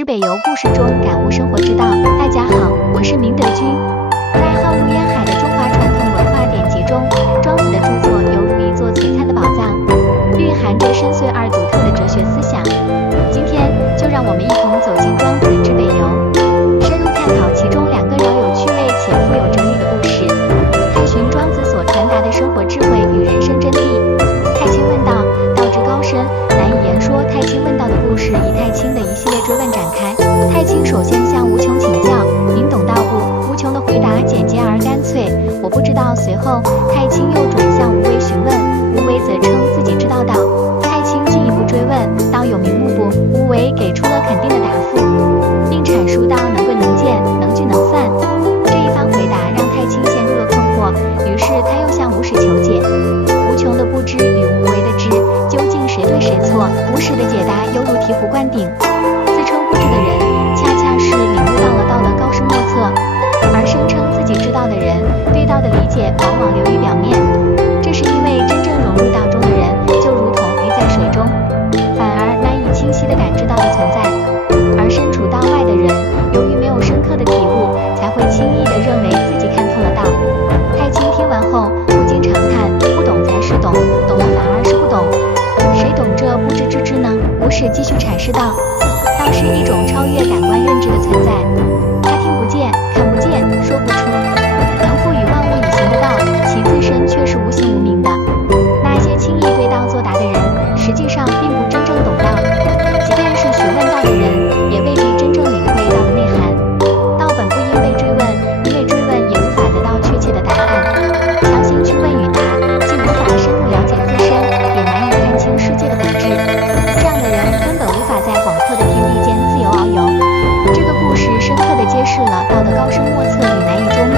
知北游故事中感悟生活之道。大家好，我是明德君。在浩如烟海的中华传统文化典籍中，庄子的著作犹如一座璀璨的宝藏，蕴含着深邃而独特的哲学思想。今天就让我们一同走进庄子之北游，深入探讨其中两个饶有趣味且富有哲理的故事，探寻庄子所传达的生活智慧与人生真谛。太清问道，道之高深，难以言说。太清问道的故事以太清的一系列追问展开。太清首先向无穷请教，您懂道不？无穷的回答简洁而干脆，我不知道。随后太清又转向无为询问，无为则称自己知道道。太清进一步追问，道有名目不？无为给出了肯定的答复，并阐述道能贵能见，能聚能散。这一番回答让太清陷入了困惑，于是他又向无始求解。无穷的不知与无为的知，究竟谁对谁错？无始的解答犹如醍醐灌顶，自称不知的人恰恰是领悟到了道的高深莫测，而声称自己知道的人对道的理解往往流于表面。这是因为真正融入道中的人就如同鱼在水中，反而难以清晰地感知道的存在，而身处道外的人由于没有深刻的体悟，才会轻易地认为自己看透了道。太清听完后不禁长叹，不懂才是懂，懂了反而是不懂，谁懂这不知之知呢？无始继续阐释道，道是一种超越感官认知的存在，它听不见，看不见，说不出，能赋予万物以形的道，其自身却是无形无名的。那些轻易对道作答的人，实际上并不真正懂道，即便是询问道的人，也未必真正领会道的内涵。道本不应被追问，因为追问也无法得到确切的答案。强行去问与答，既无法深入了解自身，也难以看清世界的本质。这样的人根本无法在广阔的天地间自由遨游。这个故事深刻地揭示了道的高深莫测与难以捉摸。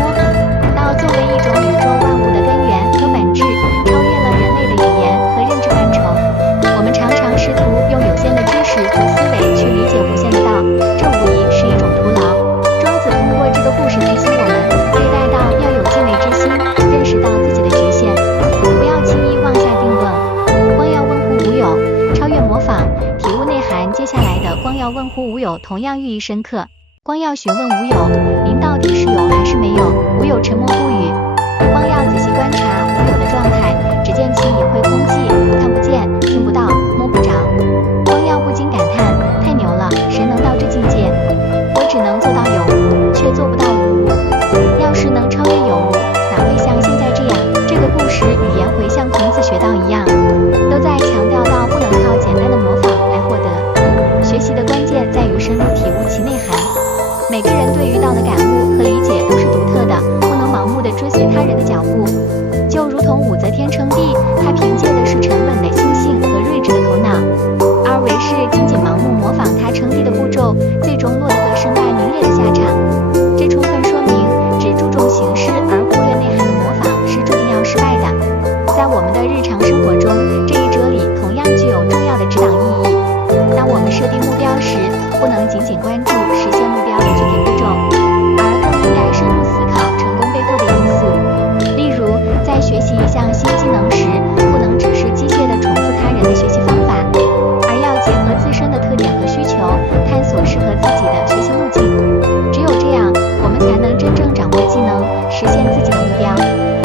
道作为一种宇宙万物的根源和本质，超越了人类的语言和认知范畴。我们常常试图用有限的知识和思维去理解无限的道，这无疑是一种徒劳。庄子通过这个故事提醒我们，对待道要有敬畏之心，认识到自己的局限，不要轻易妄下定论。光要问乎无有，超越模仿，体悟内涵。接下来的光要问乎无有同样寓意深刻。光要询问无有，您到底是有还是没有？无有沉默不语。光要仔细观察无有的状态，只见其隐晦空寂，看不见，听不到，摸不着。光要不禁感叹，太牛了，谁能到这境界？我只能做到有无，却做不到无无。要是能超越有无，哪会像现在这样？这个故事语言回像孔子学道一样，都在强调道不能靠简单的模仿来获得。学习的关键在于深入体悟其内涵。每个人对于道的感悟和理解都是独特的，不能盲目地追随他人的脚步。就如同武则天称帝，她凭借的是沉稳的心性和睿智的头脑，而韦氏仅仅盲目模仿她称帝的步骤，最终落得个身败名裂的下场。这充分说明，只注重形式而忽略内涵的模仿是注定要失败的。在我们的日常生活中，这一哲理同样具有重要的指导意义。当我们设定目标时，不能仅仅关注实现目标的具体步骤，而更应该深入思考成功背后的因素。例如，在学习一项新技能时，不能只是机械地重复他人的学习方法，而要结合自身的特点和需求，探索适合自己的学习路径。只有这样，我们才能真正掌握技能，实现自己的目标。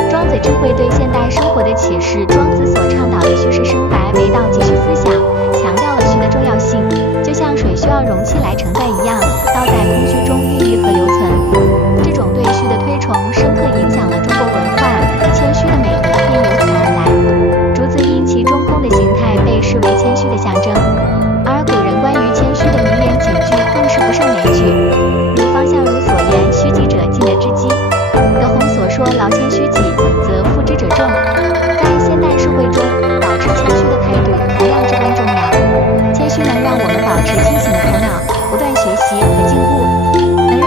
庄子智慧对现代生活的启示，庄子所倡导的虚实生白为道继续思想，强调了虚的重要性，就像水需要容器来承载一样，道在空虚中孕育和留存。这种对虚的推崇，深刻影响了中国文化，谦虚的美德便由此而来。竹子因其中空的形态被视为谦虚的象征，而古人关于谦虚的名言警句更是不胜枚举，如方相如所言，虚己者进得之机。德宏所说劳谦虚己，则负之者众。在现代社会中，保持谦虚的态度同样至关重要。谦虚能让我们保持清醒的头脑，不断学习和进步，能让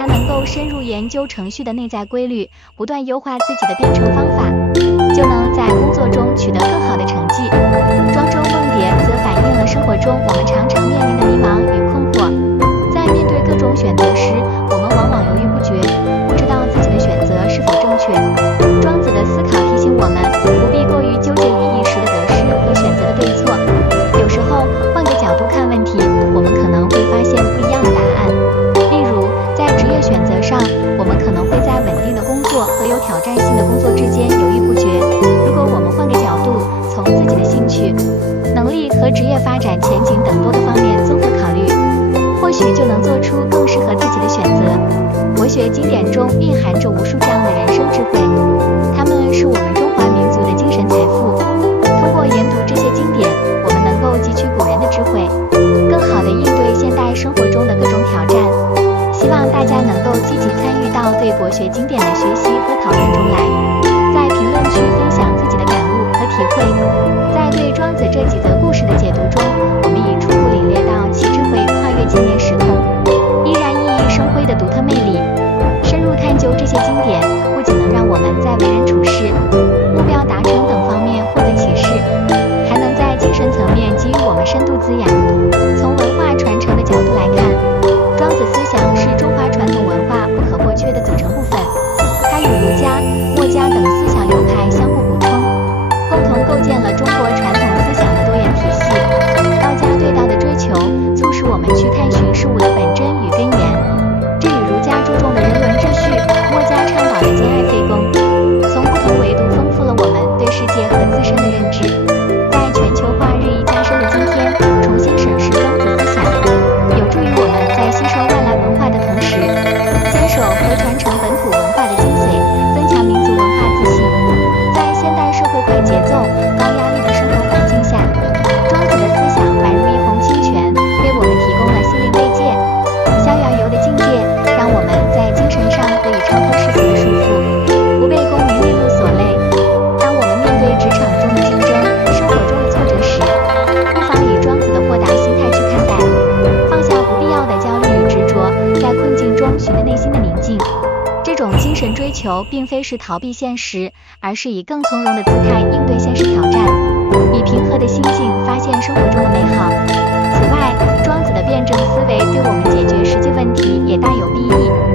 他能够深入研究程序的内在规律，不断优化自己的编程方法，就能在工作中取得更好的成绩。庄周梦蝶则反映了生活中我们常常面临的迷茫与困惑。在面对各种选择时，我们往往犹豫不决，不知道自己的选择是否正确。庄子的思考提醒我们，不必过于纠结于一时的得失和选择的对错。有时候换个角度看问题，我们可能会发现不一样的答案。例如，在职业选择上，我们可能会在稳定的工作和有挑战性的工作之间犹豫不决。如果我们换个角度，从自己的兴趣、能力和职业发展前景等多个方面综合考虑，或许就能做出更适合自己的选择。国学经典中蕴含着无数这样的人生智慧，它们是我们中华民族的精神财富。通过研读这些经典，我们能够汲取古人的智慧，更好地应对现代生活中的各种挑战。希望大家能够积极参与到对国学经典的学习和讨论中来，在评论区分享自己的感悟和体会。在对庄子这几则故事的解读中，我们已初步领略到其智慧跨越千年时空，依然熠熠生辉的独特魅力。深入探究这些经典，不仅能让我们在为人处事、目标达成等方面获得启示，还能在精神层面给予我们深度滋养。从文化传承的角度来看，庄子思想是中华传统文化不可或缺的组成部分，它与儒家、墨家等思想流派相互补充，共同构建了中国传统思想的多元体系。道家对道的追求，促使我们去探寻事物的本真与根源，这与儒家注重的人伦秩序、墨家倡导的兼爱非攻，从不同维度丰富了我们对世界和自身的认知。在全球化日益加深的今天，重新审视庄子思想，有助于我们在吸收外来文化的同时，坚守和传承本土文化的精髓，增强民族文化自信。在现代社会快节奏、高压力的生活环境下，庄子的思想宛如一泓清泉，为我们提供了心灵慰藉。逍遥游的境界，让我们在精神上得以超脱世俗的束缚，不被功名利禄所累。当我们面对职场中的竞争、生活中的挫折时，不妨以庄子的豁达心态去看待，放下不必要的焦虑与执着，在困境中寻得内心的宁静。这种精神追求并非是逃避现实，而是以更从容的姿态应对现实挑战，以平和的心境发现生活中的美好。此外，庄子的辩证思维对我们解决实际问题也大有裨益。